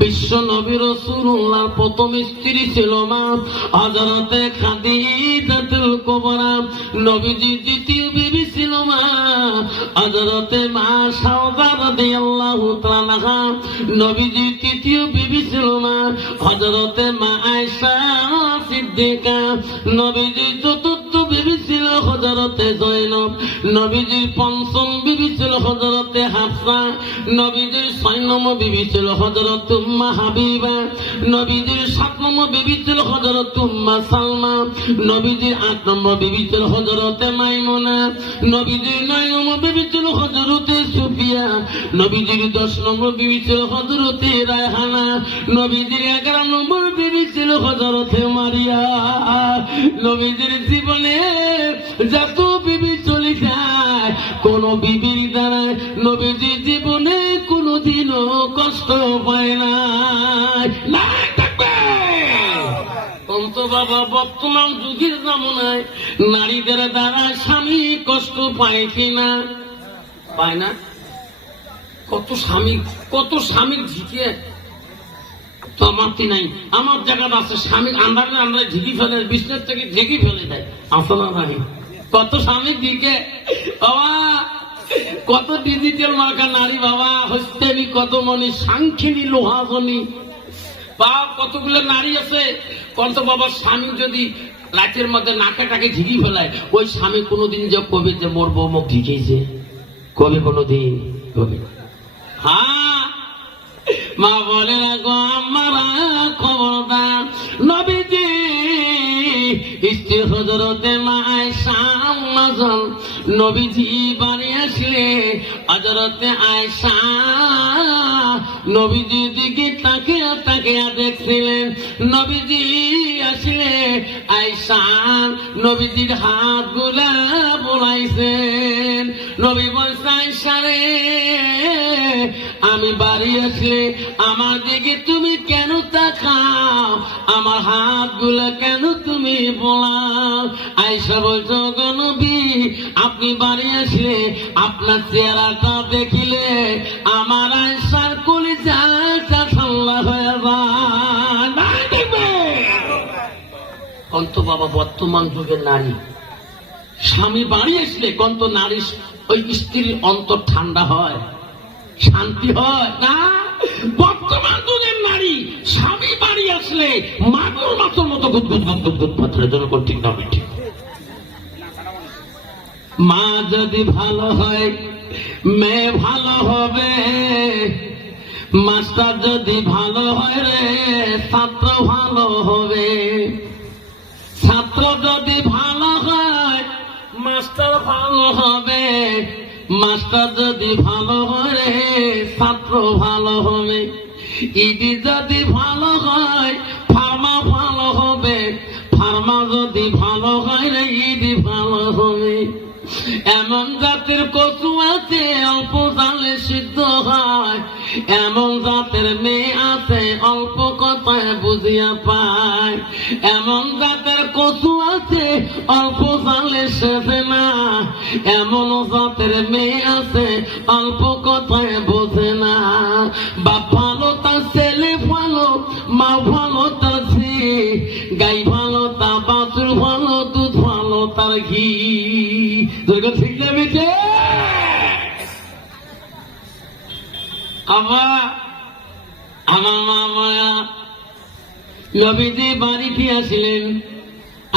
বিশ্ব নবী রাসূলুল্লাহর প্রথম স্ত্রী ছিল মা হযরতে খাদিজাতুল কুবরা। নবীজির দ্বিতীয় বিবি ছিল মা হযরতে মা সাওদা রাদিয়াল্লাহু তাআলা আনহা। নবীজির তৃতীয় বিবি ছিল মা হযরতে মা আয়েশা সিদ্দিকা। নবীজির চতুর্থ বিবি ছিল হযরতে জয়নব। নবীজির পঞ্চম বিবি ছিল হযরতে হাফসা। নবীজির ৬ নম্বর বিবি ছিল হযরত উম্মে হাবিবা। নবীজির ৭ নম্বর বিবি ছিল হযরত উম্মে সালমা। নবীজির ৮ নম্বর বিবি ছিল হযরতে মাইমুনা। নবীজির ৯ নম্বর বিবি ছিল হযরতে সুফিয়া। নবীজির ১০ নম্বর বিবি ছিল হযরতে রায়হানা। নবীজির ১১ নম্বর বিবি ছিল হযরতে মারিয়া। নবীজির জীবনে যত বিবি চলে যায় কোন বিবির দ্বারা নবীজির জীবনে কোনদিনও কষ্ট পায় না। অন্ত বাবা বর্তমান যুগের জামানায় নারীদের দ্বারা স্বামী কষ্ট পায় কিনা? পায় না। কত স্বামীর ঝিঁকে তো আমারটি নাই। আমার জায়গাটা আছে স্বামী আমরা ঝিঁকি ফেলে বিছনার থেকে ঝিঁকি ফেলে দেয়। আসলে নাই কত স্বামীর দিকে বাবা, কত ডিজিটাল মার্কা নারী বাবা হচ্ছে কত মনে সাংখিনী লোহাজনী বা কতগুলো নারী আছে। কত বাবা স্বামী যদি রাতের মধ্যে নাকাটাকে ঝিঁকি ফেলায় ওই স্বামী কোনোদিন যে কবে যে মোর বউ মুখ ঝিঁকেছে কবে কোনোদিন কবে? হ্যাঁ মা বলে না গো আমারা খবরদার। নবীজি স্ত্রী হযরতে মা আয়েশা আম্মাজান নবীজি বাড়ি আসলে হযরতে আয়েশা নবীজির দিকে তাকিয়া দেখছিলেন। নবীজি আসলে আয়েশা নবীজির হাত গুলা বোলাইছেন। নবী বলছে আয়েশা রে আমি বাড়ি আসলে আমার দিকে তুমি কেন তাকাও, আমার হাত গুলা কেন তুমি বোলাও? আয়েশা বলছো গো নবী আপনি বাড়ি আসলে আপনার চেহারাটা দেখিলে আমার আয়েশার কলিজা ঠান্ডা হয়ে যায়। কন্ত বাবা বর্তমান যুগের নারী স্বামী বাড়ি আসলে কন্ত নারী ওই স্ত্রীর অন্তর ঠান্ডা হয়, শান্তি হয় না। বর্তমান যুগের নারী স্বামী বাড়ি আসলে মাগুর মাছের মতো গুদগুদ পাথরের জন্য ঠিক না ঠিক। মা যদি ভালো হয় মেয়ে ভালো হবে, মাস্টার যদি ভালো হয় রে ছাত্র ভালো হবে, ছাত্র যদি ভালো হয় মাস্টার ভালো হবে, মাস্টার যদি ভালো হয় ছাত্র ভালো হবে, ইডি যদি ভালো হয় ফার্মা ভালো হবে, ফার্মা যদি ভালো হয় রে ইডি ভালো হবে। এমন জাতের কচু আছে অল্প জালে সিদ্ধ হয়, এমন জাতের মেয়ে আছে অল্প কথায় বুঝিয়া পায়, এমন জাতের কচু আছে অল্প জালে শেষে না, এমন জাতের মেয়ে আছে অল্প কথায় বোঝে না। বাপ ভালো তার ছেলে ভালো, মা ভালো তার ঝি, গাই ভালো তা বাছুর ভালো, দুধ ভালো তার ঘি। ঠিক না বেটে? আমার মা মায়া নবীজি বাড়িতে আসিলেন,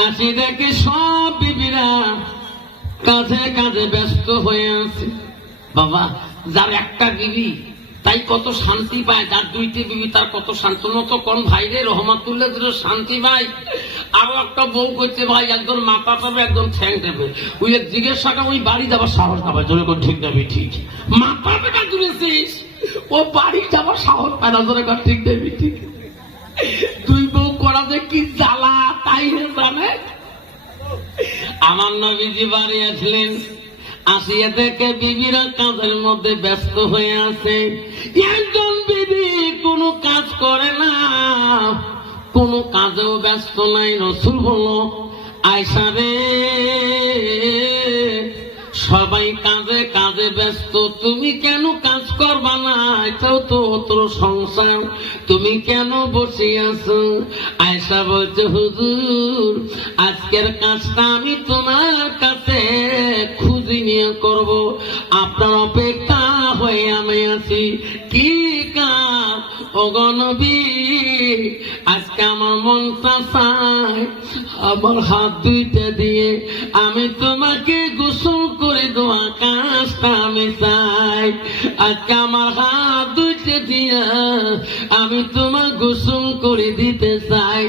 আসি দেখে সব বিবিরা কাজে কাজে ব্যস্ত হয়ে আছে। বাবা যার একটা বিবি তাই কত শান্তি পায়, যার দুইটি বিবি তার কত শান্তি মতো কোন ভাইরে রহমাতুল্লাহ শান্তি পায়। আরো একটা বউ করছে ভাই একজন মাথা পাবে একজন ঠ্যাং দেবে, ওই জিজ্ঞাসা ওই বাড়ি যাবার সাহস না পায়, জোরে কোন ঠিক দেবে ঠিক মাথা পেটা তুলেছিস ও বাড়ি যাবার সাহস পায় না, জোরে কোন ঠিক দেবে ঠিক। তুই বউ করা যে কি জ্বালা তাই জানে। আমার নবীজি বাড়ি আসলেন, আসিয়া দেখে বিবিরা কাজের মধ্যে ব্যস্ত হয়ে আছে। একজন বিবি কোনো কাজ করে না, কোনো কাজেও ব্যস্ত নাই। রাসূল বলল আয়েশা রে সবাই কাজে কাজে ব্যস্ত, তুমি কেন কাজ করবা না? এটাও তো অত সংসার, তুমি কেন বসে আছো? আয়েশা বলছে, হুজুর আজকের কাজটা আমি তোমার কাছে খুঁজি নিয়ে করব, আপনার অপেক্ষা হয়ে আমি আছি। কি কাজ ওগো নবী? আজকে আমার মনটা চায় আমার হাত দুইটা দিয়ে আমি তোমাকে গোসল করে দেওয়া কাজটা আমি চাই। আজকে আমার হাত দুইটা দিয়ে আমি তোমার গোসল করে দিতে চাই।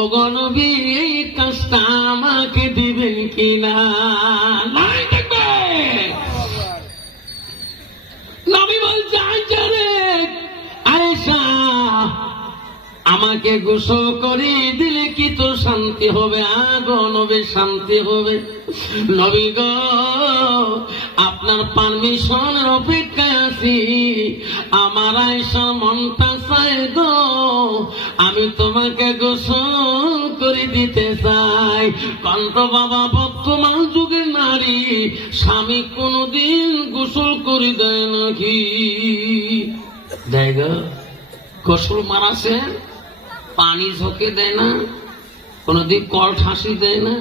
ওগো নবী এই কাজটা আমাকে দিবেন কিনা? নাই দেখবে। নবী বলছে, আয়েশা রে, আয়েশা আমাকে গোসল করে দিলে কি তোর শান্তি হবে? আগো নবী শান্তি হবে। নবী গো আপনার পারমিশনের অপেক্ষায় আছি। আমার আয়েশার মনটা চায় গো আমি তোমাকে গোসল করে দিতে চাই। কন্ত বাবা, বর্তমান যুগের নারী স্বামী কোনদিন গোসল করে দেয় নাকি? দেয় গো? গোসল মারাছে পানি ঝোঁকে দেয় না, কোনদিন কল ঠাসি দেয় না,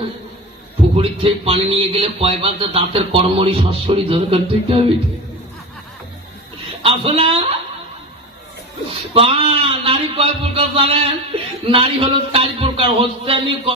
পুকুরির থেকে পানি নিয়ে গেলে কয়বার যে দাঁতের কর্মরি সস্যরি দরকার, ঠিক আছে? না নারী কয় প্রকার জানেন? নারী হলো 4 প্রকার। হচ্ছে